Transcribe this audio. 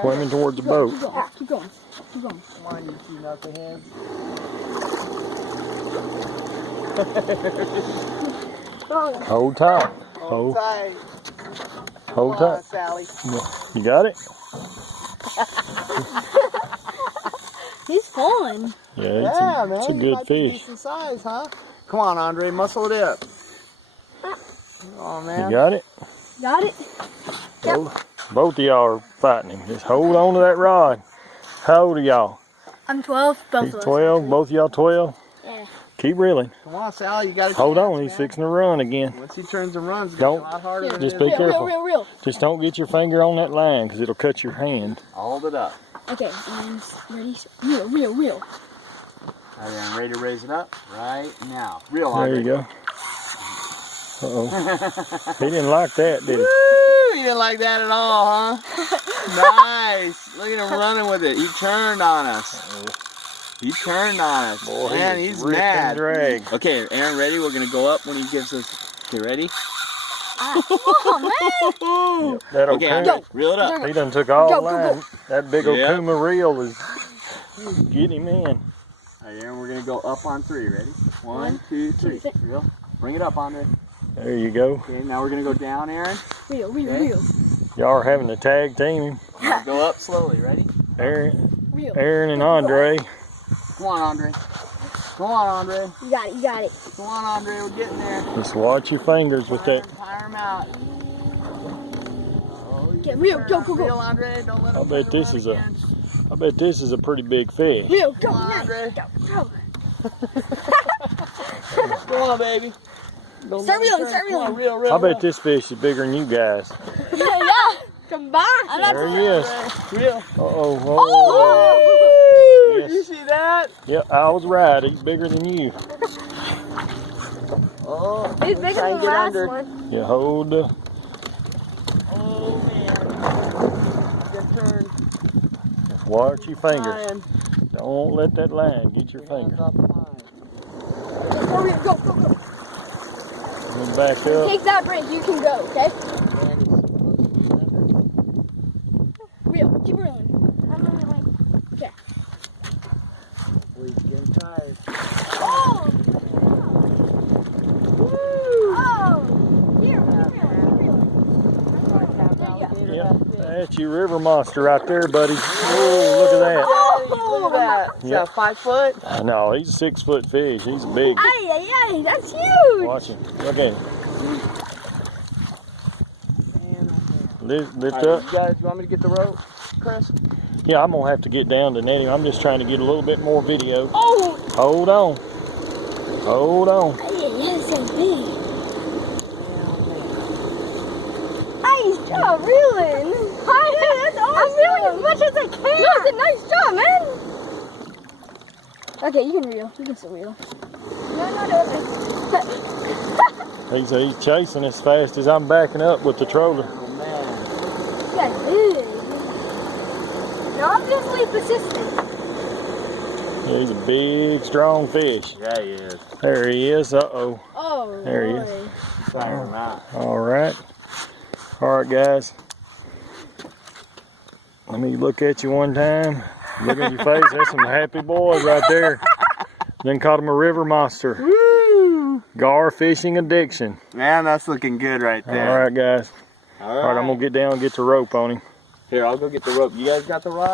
Swimming towards the boat. Keep going. Keep going. Come on, you two knuckleheads. Hold tight. Hold tight. Hold Come on, tight. Sally. You got it? He's falling. Yeah, it's a good fish. Decent size, huh? Come on, Andre, muscle it up. Come on, man. You got it? Got it? Yep. Both of y'all are fighting him. Just hold on to that rod. How old are y'all? I'm 12. Both He's of us. 12. Both of y'all 12? Yeah. Keep reeling. Come on, Sally, you gotta Hold on, he's fixing to run again. Once he turns and runs, it's Don't. a lot harder than Just it be is. careful. Real. Just don't get your finger on that line because it'll cut your hand. Hold it up. Okay, and ready? Real. Alright, I'm ready to raise it up right now. Real, There Andre. you go. Uh-oh. He didn't like that, did he? Woo! He didn't like that at all, huh? Nice. Look at him running with it. He turned on us. He turned on us. Boy, Man, he's rip mad. and drag. Okay, Aaron, ready? We're going to go up when he gives us... Okay, ready? Come on, man. Yep, that Okay, Okuma, reel it up. he done took all Go, the go, line. go. That big Yep. Okuma reel is getting him in. All right, Aaron, we're going to go up on 3. Ready? 1, 2, 3. Reel. Bring it up, Andre. There you go. Okay, now we're going to go down, Aaron. Real. Y'all are having to tag team him. Now go up slowly. Ready? Real. Aaron and Andre. Come on, Andre. Come on, Andre. You got it. Come on, Andre. We're getting there. Just watch your fingers with that. Tire him out. Oh, Get real. Go. Real, Andre. Don't let him I bet this is a pretty big fish. Real. Go. Come on, Andre. Go. Come on, baby. Start reeling. Come on, real. I bet this fish is bigger than you guys. Yeah. Combined. There he is. Real. Uh-oh. Did you see that? Yeah, I was right. He's bigger than you. Oh, He's bigger than the last one. You hold the... Oh, man. Good turn. Just watch your fingers. Don't let that line get your fingers. Go. And back up. Take that break. You can go. Okay. Real. Keep reeling. I'm on my way. Okay. He's getting tired. Oh! Woo! Oh! Here, Yep, that's your river monster right there, buddy. Oh, look at that. Look at that. Is that 5 foot? No, he's a 6 foot fish. He's big. Ay, that's huge! Watch him. Look at him. Lift Right, up. you guys want me to get the rope, Chris? Yeah, I'm going to have to get down to net him. I'm just trying to get a little bit more video. Oh! Hold on. Hold on. That's so big. Nice job reeling. That's awesome. I'm reeling as much as I can. No, it's a nice job, man. Okay, you can reel. You can still reel. No. He's chasing as fast as I'm backing up with the troller. Oh, man. Yeah, big. You're obviously persistent. Yeah, he's a big, strong fish. Yeah, he is. There he is. Uh-oh. Oh, There he boy. is. Tire him out. All right. All right, guys. Let me look at you one time. Look at your face. That's some happy boys right there. Then caught him a river monster. Woo! Gar fishing addiction. Man, that's looking good right there. All right, guys. All All right, I'm going to get down and get the rope on him. Here, I'll go get the rope. You guys got the rod?